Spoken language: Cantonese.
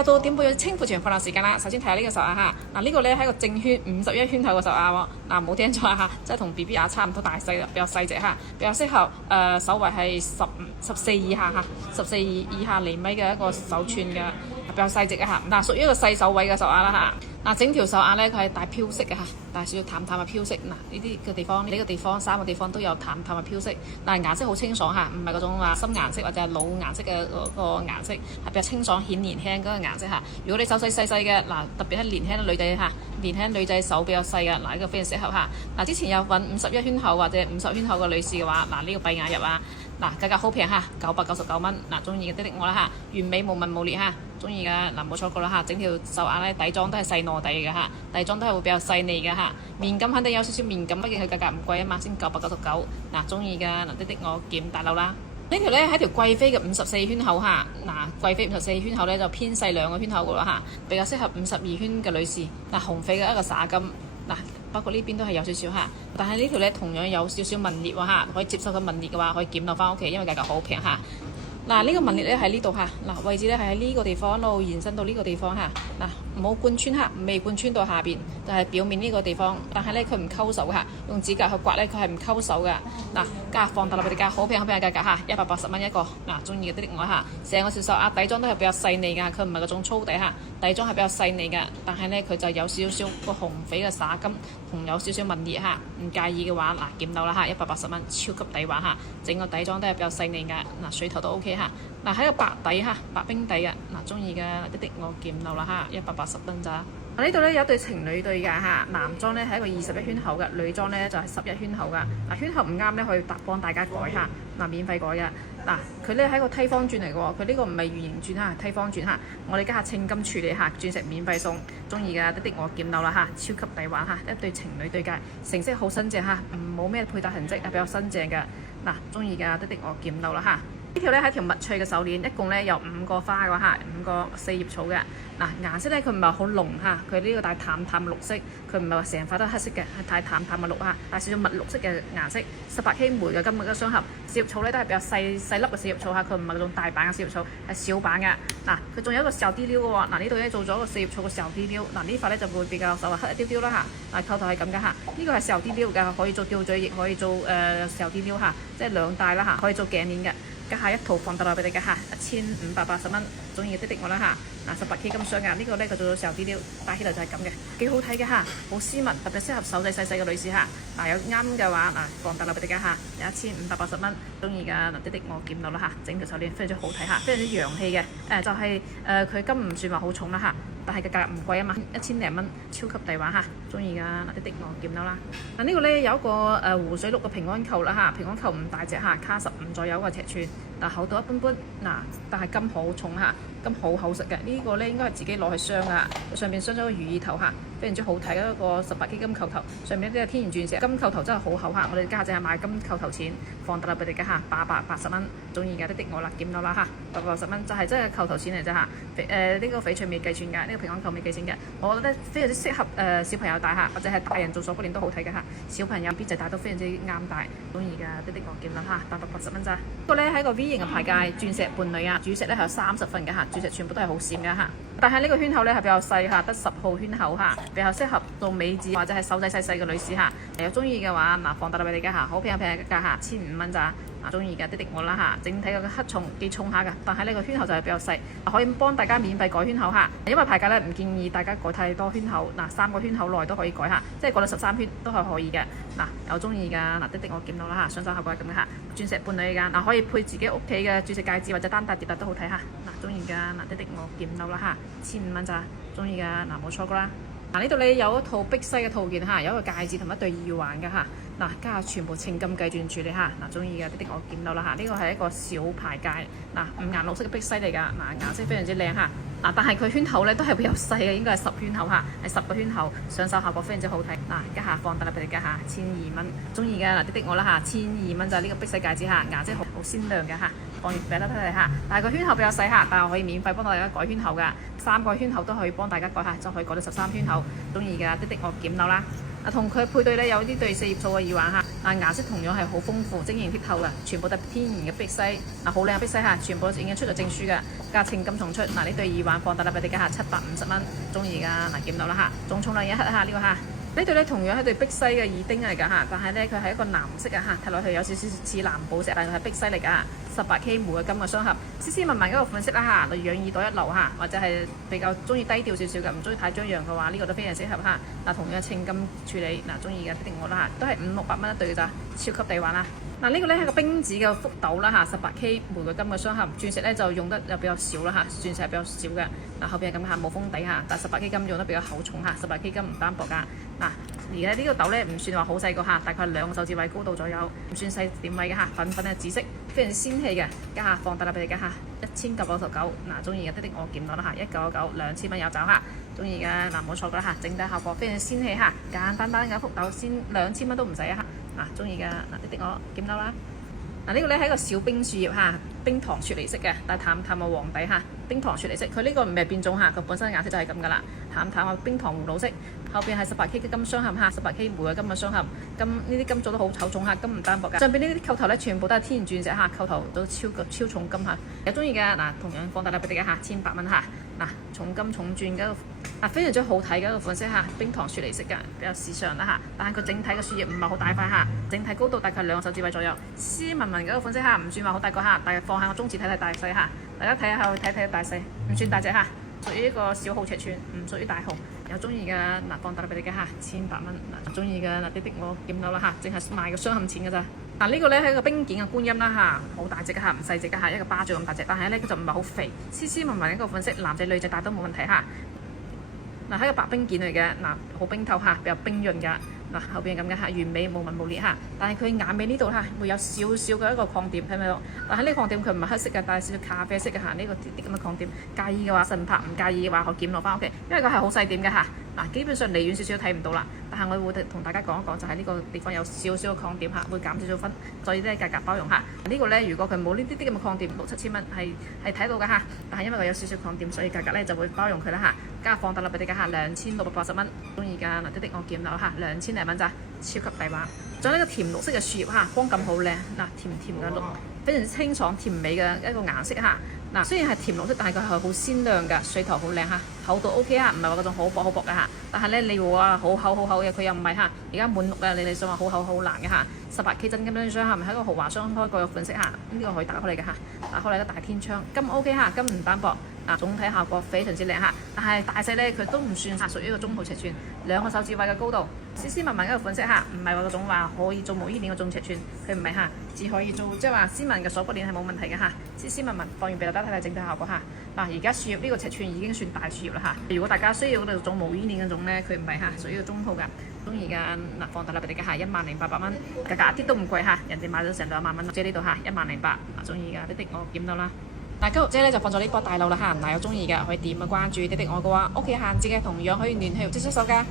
又到點半要清庫存放量時間啦。首先睇下呢個手鐲嚇，呢個咧係一個正圈51圈口嘅手鐲喎。冇聽錯嚇，即係同 BB 鐲差唔多大細，比較細隻嚇，比較適合手圍係14以下嚇，14以下厘米嘅一個手寸嘅，比較細隻嘅嚇。屬於一個細手位嘅手鐲啦嚇。整條手鐲咧，佢係帶飄色嘅嚇，帶少少淡淡嘅飄色。呢啲嘅地方，呢個地方3個地方都有淡淡嘅飄色，但係顏色好清爽嚇，唔係嗰種話深顏色或者係老顏色嘅嗰個顏色，係比較清爽顯年輕嗰個顏色嚇。如果你手細細嘅特別係年輕女仔嚇，年輕女仔手比較細嘅呢個非常適合嚇。之前有揾51圈口或者50圈口嘅女士嘅話，呢個閉眼入價格好平嚇，999蚊。中意嘅的我啦嚇，完美無紋無裂嚇。中意嘅冇錯過啦嚇，整條手鐲咧底裝都係細糯底嘅嚇，底裝都係會比較細膩嘅嚇，面感肯定有少少面感，畢竟佢價格唔貴啊嘛，先999。中意嘅的我檢大樓啦。呢條咧係條貴妃嘅54圈口嚇，貴妃54圈口咧就偏細2個圈口嘅啦嚇，比較適合52圈嘅女士。紅翡嘅一個灑金包括呢邊都係有少少嚇，但係呢條咧同樣有少少紋裂喎嚇，可以接受佢紋裂嘅話可以檢留翻屋企，因為價格好平嚇。呢個紋裂咧喺呢度嚇，位置咧係喺呢個地方一路延伸到呢個地方嚇，冇貫穿嚇，未貫穿到下邊，就係表面呢個地方。但係咧佢唔溝手嚇，用指甲去刮咧佢係唔溝手嘅。價放大落俾你價，好平嘅價格嚇，180蚊一個。中意嘅的我嚇，成個小手鐲底裝都係比較細膩㗎，佢唔係嗰種粗底嚇，底裝係比較細膩嘅。但係咧佢就有少少個紅翡嘅灑金，同有少少紋裂嚇，唔介意嘅話檢到啦嚇，180蚊，超級抵玩嚇，整個底裝都係比較細膩嘅。水頭都 OK 嚇。喺個白底嚇，白冰底嘅中意嘅的我檢到啦嚇，180蚊咋。呢度咧有對情侶對㗎嚇，男裝咧係一個21圈口嘅，女裝咧就係11圈口㗎。圈口唔啱咧可以幫大家改下，免費改嘅。佢咧係一個梯方鑽嚟嘅喎，佢呢個唔係圓形鑽嚇，梯方鑽嚇。我哋家下稱金處理嚇，鑽石免費送，中意嘅的我檢到啦嚇，超級抵玩嚇，一對情侶對㗎，成色好新淨嚇，冇咩配搭痕跡，比較新淨嘅。中意嘅的我檢到啦嚇。呢條咧係一條蜜翠嘅手鏈，一共咧有5個花嘅嚇，5個4葉草嘅。顏色咧佢唔係好濃嚇，佢呢個帶淡淡綠色，佢唔係話成塊都係黑色嘅，係帶淡淡嘅綠嚇，帶少少蜜綠色嘅顏色。18K 梅嘅金嘅雙合，四葉草咧都係比較細粒嘅四葉草嚇，佢唔係嗰種大版嘅四葉草，係小版嘅。佢仲有一個小啲溜嘅喎，呢度咧做咗個四葉草嘅小啲溜。呢塊咧就會比較稍微黑一啲啲啦嚇。扣頭係咁嘅嚇，呢個係小啲溜嘅，可以做吊墜，亦可以做小啲溜嚇，即係兩戴啦嚇，可以做頸鏈嘅。家下一套放得落俾你嘅嚇，1580蚊，中意的我啦嚇。18K 金雙嘅呢個咧佢做咗時候啲料，戴起嚟就係咁嘅，幾好睇嘅嚇，好斯文，特別適合手仔細細嘅女士嚇。有啱嘅話放得落俾你嘅嚇，1580蚊，中意嘅的我檢到啦嚇，整條手鏈非常之好睇嚇，非常之洋氣嘅。就係佢金唔算話好重啦嚇，但係個價唔貴啊嘛，1000零蚊，超級抵玩嚇，中意嘅的我檢到啦。呢個咧有一個湖水綠嘅平安扣啦嚇，平安扣唔大隻嚇，卡15左右嘅尺寸，厚度一般般但係金好重嚇，金好厚實嘅。呢個咧應該係自己攞去鑲㗎，上面鑲咗個如意頭嚇，非常之好睇一個18K 金扣頭，上面都係天然鑽石，金扣頭真係好厚嚇。我哋家姐係買金扣頭錢，放得落俾你嘅嚇，880蚊，中意嘅的我啦，檢到啦嚇，880蚊就係真係扣頭錢嚟啫嚇。呢個翡翠未計算㗎，呢個平安扣未計算嘅，我覺得非常之適合小朋友戴嚇，或者係大人做鎖骨鏈都好睇嘅嚇。小朋友 B 仔戴都非常之啱戴，中意嘅的我檢到嚇，880蚊咋。呢個咧係一個 V 型嘅牌戒，鑽石伴侶主石咧係有30份嘅嚇，鑽石全部都係好閃嘅嚇。但係呢個圈口咧係比較細嚇，得10號圈口嚇，比較適合做美指或者係手仔細細嘅女士嚇。有中意嘅話放得落俾你嘅嚇，好平嘅價嚇，1500蚊咋。中意嘅的我啦嚇，整體個黑重幾重下㗎，但係呢個圈口就係比較細，可以幫大家免費改圈口嚇。因為牌價咧唔建議大家改太多圈口，3個圈口內都可以改嚇，即係改到13圈都係可以嘅。有中意嘅的我檢到啦嚇，上手效果係咁嘅嚇，鑽石伴侶㗎，可以配自己屋企嘅鑽石戒指或者單戴疊戴都好睇嚇。中意嘅的我檢到啦嚇，1500蚊咋，中意嘅冇錯㗎啦。呢度咧有一套碧璽嘅套件嚇，有一個戒指同一對耳環嘅嚇。家下全部稱金計鑽處理嚇。中意嘅的我檢到啦嚇，呢個係一個小牌戒，5顏6色嘅碧璽嚟㗎，顏色非常之靚嚇。但係佢圈口咧都係比較細嘅，應該係10圈口嚇，係10個圈口，上手效果非常之好睇。家下放得啦俾你㗎嚇，1200蚊，中意嘅的我啦嚇，1200蚊就係呢個碧璽戒指嚇，顏色好鮮亮嘅嚇。放月餅得嚟嚇，但係個圈口比較細嚇，但係可以免費幫大家改圈口㗎，3個圈口都可以幫大家改下，就可以改到13圈口。中意嘅的我檢到啦。同佢配對咧有啲對4葉草嘅耳環嚇，顏色同樣係好豐富、晶瑩剔透嘅，全部都係天然嘅碧璽，好靚嘅碧璽嚇，全部已經出咗證書嘅，加稱金重出。呢對耳環放大啦俾大家嚇，750蚊，中意㗎見到啦嚇，仲重量1克嚇呢個嚇。呢對咧同樣係對碧璽嘅耳釘嚟㗎嚇，但係咧佢係一個藍色嘅嚇，睇落去有少少似藍寶石，但係佢係碧璽嚟㗎。18K 鎢嘅金嘅雙合，斯斯文文嗰個款式啦嚇，養耳朵一流嚇，或者係比較中意低調少少嘅，唔中意太張揚嘅話，呢個都非常適合嚇。同樣稱金處理，中意嘅必定我啦嚇，都係500-600蚊一對㗎咋，超級抵玩啦！呢個咧係個冰子嘅福斗啦嚇，18K 鎢嘅金嘅雙合，鑽石咧就用得又比較少啦嚇，鑽石係比較少嘅。後邊係咁嚇，冇封底嚇，但係18K 金用得比較厚重嚇，18K 金唔單薄㗎。而家呢個斗咧唔算話好細個嚇，大概2個手指位高度左右，唔算細點位嘅嚇，粉粉嘅紫色，非常之仙氣嘅。家下放大啦俾大家嚇，1999，中意嘅的我見到啦嚇，1999 2000蚊有找嚇，中意嘅冇錯㗎啦嚇，整體效果非常之仙氣嚇，簡單單嘅福斗先2000蚊都唔使啊嚇，中意嘅的我見到啦。呢個咧係一個小冰樹葉嚇，冰糖雪梨色嘅，但係淡淡嘅黃底嚇，冰糖雪梨色。佢呢個唔係變種嚇，佢本身嘅顏色就係咁噶啦，淡淡嘅冰糖葫蘆色。後邊係18K 嘅金雙合嚇，18K 鎢嘅金嘅雙合，金呢啲金做得好厚重嚇，金唔單薄㗎。上邊呢啲扣頭咧全部都係天然鑽石嚇，扣頭都超重金嚇。有中意嘅同樣放大啦俾大家嚇，1100蚊嚇。重金重鑽嗰個非常之好睇嘅一個款式嚇，冰糖雪梨色嘅比較時尚啦嚇，但係佢整體嘅樹葉唔係好大塊嚇，整體高度大概2個手指位左右，斯斯文文嘅一個款式嚇，唔算話好大個嚇，但係放喺個中指睇睇大細嚇，大家睇下睇大細，唔算大隻嚇，屬於一個小號尺寸，唔屬於大號。有中意嘅放大啦俾你嘅嚇，1100蚊。中意嘅的我見到啦嚇，淨係賣個雙冚錢㗎咋。呢個咧係一個冰件嘅觀音啦嚇，好大隻嘅嚇，唔細隻嘅嚇，一個巴掌咁大隻，但係咧佢就唔係好肥，斯斯文文一個款式，男仔女仔戴都冇問題嚇。係一個白冰件嚟嘅，好冰透嚇，比較冰潤㗎。後邊咁嘅嚇，完美無紋無裂嚇，但係佢眼尾呢度嚇會有少少嘅一個擴點，睇唔睇到？但係呢個擴點佢唔係黑色嘅，但係少少咖啡色嘅嚇，呢個啲咁嘅擴點。介意嘅話慎拍，唔介意嘅話可檢落翻屋企，因為佢係好細點嘅嚇。基本上離遠少少睇唔到啦，但係我會同大家講一講，就係呢個地方有少少嘅擴點嚇，會減少少分，所以咧價格包容嚇。呢個咧如果佢冇呢啲咁嘅擴點，6-7千蚊係睇到㗎嚇，但係因為佢有少少擴點，所以價格咧就會包容佢啦嚇。加放大啦俾大家嚇，2680蚊，中意㗎我見到嚇2000零蚊咋，超級抵玩。仲有呢個甜綠色嘅樹葉嚇，光感好靚，甜甜嘅綠，非常之清爽甜美嘅一個顏色嚇。雖然係甜綠色，但係佢係好鮮亮㗎，水頭好靚嚇，厚度 OK 嚇，唔係話嗰種好薄㗎嚇。但係咧你話好厚嘅，佢又唔係嚇。而家滿綠啊，你哋想話好厚好難嘅嚇。18K 真金雙嚇，唔係一個豪華雙開個款式嚇，呢個可以打開嚟嘅嚇，打開嚟個大天窗，金 OK 嚇，金唔單薄。總體效果非常之靚嚇，但係大細咧佢都唔算屬於一個中號尺寸，2個手指位嘅高度，斯斯文文一個款式嚇，唔係話嗰種話可以做毛衣鏈嗰種尺寸，佢唔係嚇，只可以做即係話斯文嘅鎖骨鏈係冇問題嘅嚇，斯斯文文放完俾大家睇睇整體效果嚇。而家樹葉呢個尺寸已經算大樹葉啦嚇，如果大家需要嗰度做毛衣鏈嗰種咧，佢唔係嚇，屬於個中號㗎。中意嘅放大啦俾大家嚇，10,800蚊，價格一啲都唔貴嚇，人哋買咗成2萬蚊，即係呢度嚇10,800，中意嘅我見到啦。雞肉姐咧就放咗呢波大佬啦嚇，有中意嘅可以點啊關注，我嘅話屋企限制嘅同樣可以聯繫接觸手㗎。